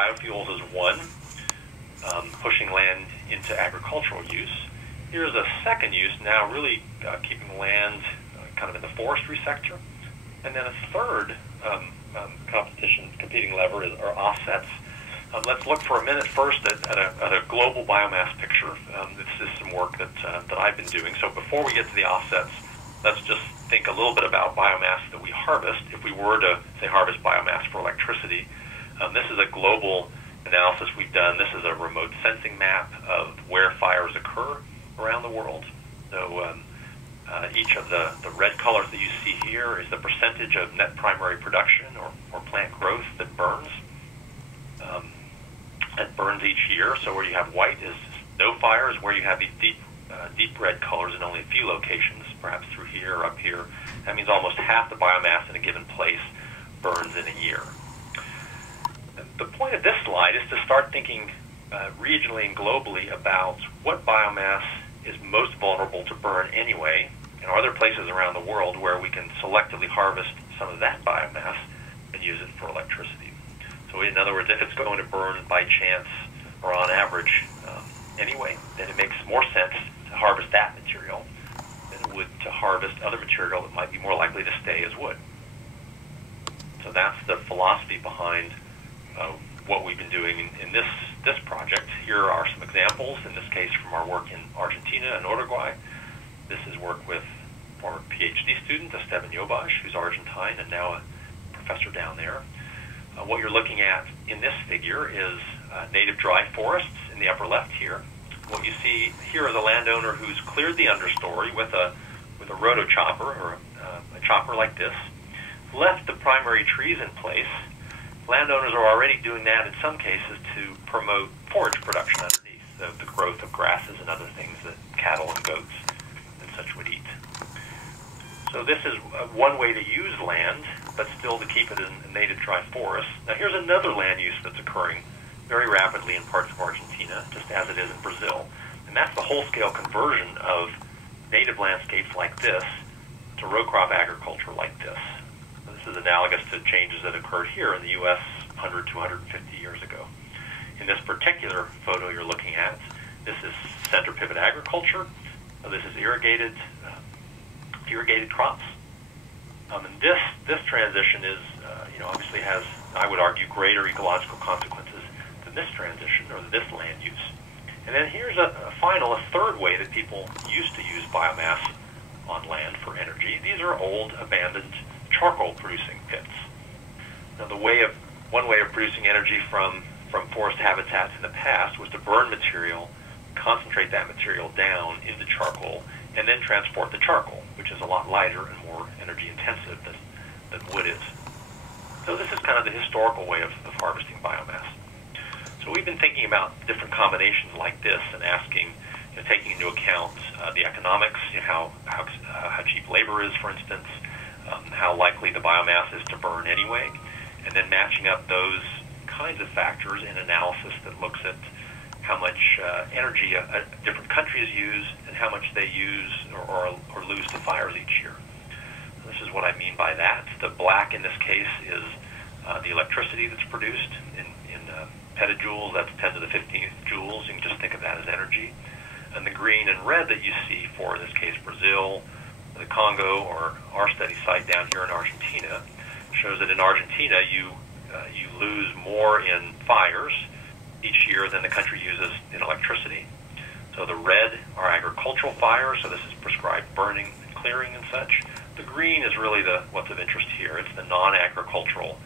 biofuels is one, pushing land into agricultural use. Here's a second use, now really keeping land kind of in the forestry sector. And then a third competing lever are offsets. Let's look for a minute first at a global biomass picture. This is some work that I've been doing. So before we get to the offsets, let's just think a little bit about biomass that we harvest. If we were to, say, harvest biomass for electricity, this is a global analysis we've done. This is a remote sensing map of where fires occur around the world. So each of the red colors that you see here is the percentage of net primary production or plant growth that burns. It burns each year. So where you have white is no fires. Where you have these deep red colors in only a few locations, perhaps through here or up here, that means almost half the biomass in a given place burns in a year. The point of this slide is to start thinking regionally and globally about what biomass is most vulnerable to burn anyway, and are there places around the world where we can selectively harvest some of that biomass and use it for electricity. So in other words, if it's going to burn by chance or on average anyway, then it makes more sense to harvest that material than it would to harvest other material that might be more likely to stay as wood. So that's the philosophy behind what we've been doing in this project. Here are some examples, in this case from our work in Argentina and Uruguay. This is work with former PhD student Esteban Yobaj, who's Argentine and now a professor down there. What you're looking at in this figure is native dry forests in the upper left here. What you see here is a landowner who's cleared the understory with a roto chopper or a chopper like this, left the primary trees in place. Landowners are already doing that in some cases to promote forage production underneath, the growth of grasses and other things that cattle and goats and such would eat. So this is one way to use land, but still to keep it in native dry forests. Now here's another land use that's occurring very rapidly in parts of Argentina, just as it is in Brazil. And that's the whole-scale conversion of native landscapes like this to row crop agriculture like this. This is analogous to changes that occurred here in the U.S. 100 to 150 years ago. In this particular photo you're looking at, this is center pivot agriculture. This is irrigated crops. And this transition is, obviously has, I would argue, greater ecological consequences than this transition or this land use. And then here's a third way that people used to use biomass on land for energy. These are old, abandoned charcoal-producing pits. Now, one way of producing energy from forest habitats in the past was to burn material, concentrate that material down into charcoal, and then transport the charcoal, which is a lot lighter and more energy-intensive than wood is. So this is kind of the historical way of harvesting biomass. So we've been thinking about different combinations like this and asking, taking into account the economics, how cheap labor is, for instance, how likely the biomass is to burn anyway, and then matching up those kinds of factors in analysis that looks at how much energy different countries use and how much they use or lose to fires each year. This is what I mean by that. The black in this case is the electricity that's produced in petajoules. That's 10 to the 15th joules. You can just think of that as energy. And the green and red that you see for, in this case, Brazil, the Congo, or our study site down here in Argentina, shows that in Argentina you lose more in fires each year than the country uses in electricity. So the red are agricultural fires, so this is prescribed burning and clearing and such. The green is really what's of interest here. It's the non-agricultural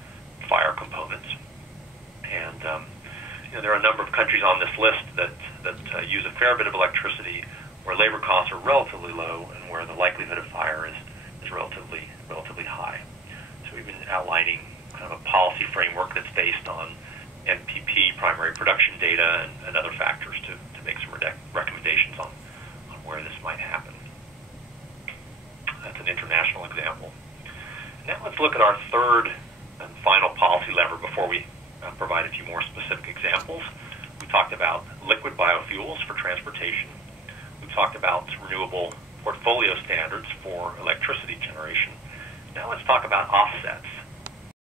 fire components. And there are a number of countries on this list that use a fair bit of electricity, where labor costs are relatively low and where the likelihood of fire is relatively high. So we've been outlining kind of a policy framework that's based on NPP, primary production data, and other factors to make some recommendations on where this might happen. That's an international example. Now let's look at our third and final policy lever before we provide a few more specific examples. We talked about liquid biofuels for transportation. We talked about renewable portfolio standards for electricity generation. Now let's talk about offsets.